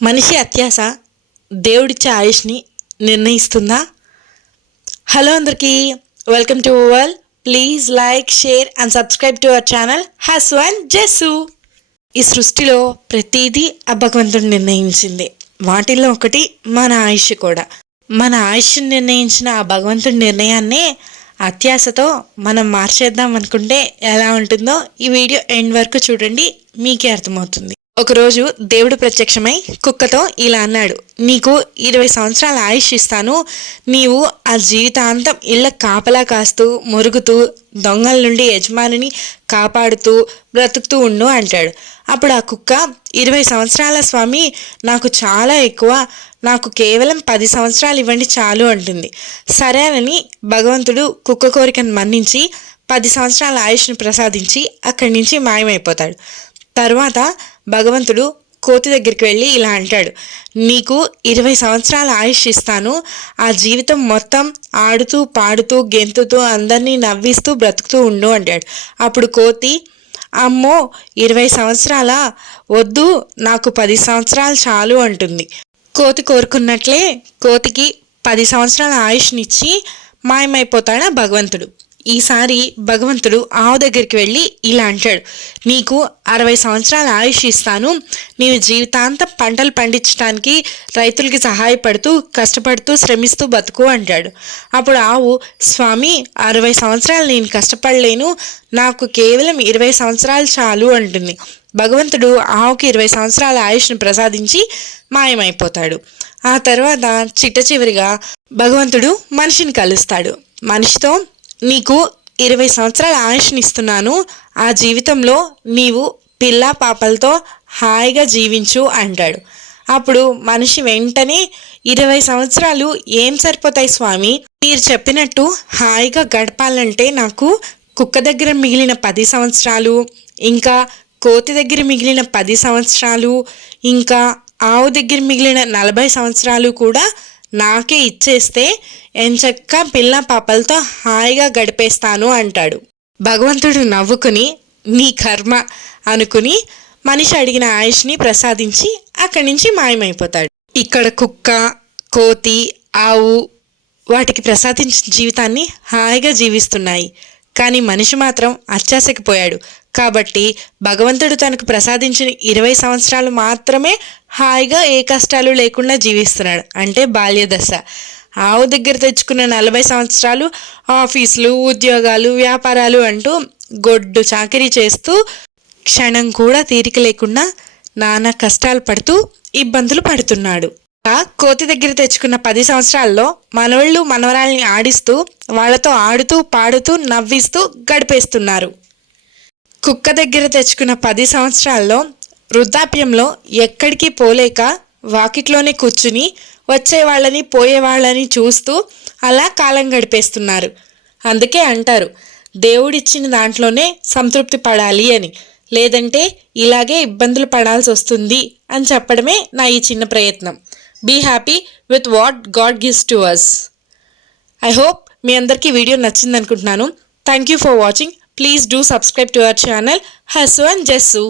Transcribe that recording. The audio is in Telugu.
మనిషి అత్యాశ దేవుడిచ్చే ఆయుష్ని నిర్ణయిస్తుందా? హలో అందరికీ, welcome to world. Please like, share and subscribe to our channel Hasu and Jessu. ఈ సృష్టిలో ప్రతిదీ ఆ భగవంతుడు నిర్ణయించింది. వాటిల్లో ఒకటి మన ఆయుష్ కూడా. మన ఆయుష్ని నిర్ణయించిన ఆ భగవంతుడి నిర్ణయాన్నే అత్యాశతో మనం మార్చేద్దాం అనుకుంటే ఎలా ఉంటుందో ఈ వీడియో ఎండ్ వరకు చూడండి, మీకే అర్థమవుతుంది. ఒకరోజు దేవుడు ప్రత్యక్షమై కుక్కతో ఇలా అన్నాడు, నీకు 20 సంవత్సరాల ఆయుష్ ఇస్తాను, నీవు ఆ జీవితాంతం ఇళ్ళ కాపలా కాస్తూ మురుగుతూ దొంగల నుండి యజమానిని కాపాడుతూ బ్రతుకుతూ ఉండు అంటాడు. అప్పుడు ఆ కుక్క, 20 సంవత్సరాల స్వామి, నాకు చాలా ఎక్కువ, నాకు కేవలం 10 సంవత్సరాలు ఇవ్వండి చాలు అంటుంది. సరేనని భగవంతుడు కుక్క కోరికను మన్నించి 10 సంవత్సరాల ఆయుష్ను ప్రసాదించి అక్కడి నుంచి మాయమైపోతాడు. తర్వాత భగవంతుడు కోతి దగ్గరికి వెళ్ళి ఇలా అంటాడు, నీకు 20 సంవత్సరాల ఆయుష్ ఇస్తాను, ఆ జీవితం మొత్తం ఆడుతూ పాడుతూ గెంతుతూ అందరినీ నవ్విస్తూ బ్రతుకుతూ ఉండు అంటాడు. అప్పుడు కోతి, అమ్మో 20 సంవత్సరాల వద్దు, నాకు 10 సంవత్సరాలు చాలు అంటుంది. కోతి కోరుకున్నట్లే కోతికి 10 సంవత్సరాల ఆయుష్నిచ్చి మాయమైపోతాడా భగవంతుడు. ఈసారి భగవంతుడు ఆవు దగ్గరికి వెళ్ళి ఇలా అంటాడు, నీకు 60 సంవత్సరాల ఆయుష్ ఇస్తాను, నీవు జీవితాంతం పంటలు పండించడానికి రైతులకి సహాయపడుతూ కష్టపడుతూ శ్రమిస్తూ బతుకు అంటాడు. అప్పుడు ఆవు, స్వామి 60 సంవత్సరాలు నేను కష్టపడలేను, నాకు కేవలం 20 సంవత్సరాలు చాలు అంటుంది. భగవంతుడు ఆవుకి 20 సంవత్సరాల ఆయుష్ను ప్రసాదించి మాయమైపోతాడు. ఆ తర్వాత చిట్ట చివరిగా భగవంతుడు మనిషిని కలుస్తాడు. మనిషితో, నీకు 20 సంవత్సరాల ఆయుష్ని ఇస్తున్నాను, ఆ జీవితంలో నీవు పిల్ల పాపలతో హాయిగా జీవించు అంటాడు. అప్పుడు మనిషి వెంటనే, 20 సంవత్సరాలు ఏం సరిపోతాయి స్వామి, మీరు చెప్పినట్టు హాయిగా గడపాలంటే నాకు కుక్క దగ్గర మిగిలిన 10 సంవత్సరాలు, ఇంకా కోతి దగ్గర మిగిలిన 10 సంవత్సరాలు, ఇంకా ఆవు దగ్గర మిగిలిన 40 సంవత్సరాలు కూడా నాకే ఇచ్చేస్తే ఎంచక్కా పిల్ల పాపలతో హాయిగా గడిపేస్తాను అంటాడు. భగవంతుడు నవ్వుకుని, నీ కర్మ అనుకుని మనిషి అడిగిన ఆయుష్ని ప్రసాదించి అక్కడి నుంచి మాయమైపోతాడు. ఇక్కడ కుక్క, కోతి, ఆవు వాటికి ప్రసాదించిన జీవితాన్ని హాయిగా జీవిస్తున్నాయి. కానీ మనిషి మాత్రం అత్యాశకి పోయాడు. కాబట్టి భగవంతుడు తనకు ప్రసాదించిన 20 సంవత్సరాలు మాత్రమే హాయిగా ఏ కష్టాలు లేకుండా జీవిస్తున్నాడు, అంటే బాల్యదశ. ఆవు దగ్గర తెచ్చుకున్న 40 సంవత్సరాలు ఆఫీసులు, ఉద్యోగాలు, వ్యాపారాలు అంటూ గొడ్డు చాకిరీ చేస్తూ క్షణం కూడా తీరిక లేకుండా నానా కష్టాలు పడుతూ ఇబ్బందులు పడుతున్నాడు. కోతి దగ్గర తెచ్చుకున్న 10 సంవత్సరాల్లో మనవళ్ళు మనవరాల్ని ఆడిస్తూ వాళ్ళతో ఆడుతూ పాడుతూ నవ్విస్తూ గడిపేస్తున్నారు. కుక్క దగ్గర తెచ్చుకున్న 10 సంవత్సరాల్లో వృద్ధాప్యంలో ఎక్కడికి పోలేక వాకిట్లోనే కూర్చుని వచ్చే వాళ్ళని పోయే వాళ్ళని చూస్తూ అలా కాలం గడిపేస్తున్నారు. అందుకే అంటారు, దేవుడిచ్చిన దాంట్లోనే సంతృప్తి పడాలి అని, లేదంటే ఇలాగే ఇబ్బందులు పడాల్సి వస్తుంది అని చెప్పడమే నా ఈ చిన్న ప్రయత్నం. Be happy with what God gives to us. I hope మీ అందరికీ వీడియో నచ్చింది అనుకుంటున్నాను. Thank you for watching. Please do subscribe to our channel Hasu and Jessu.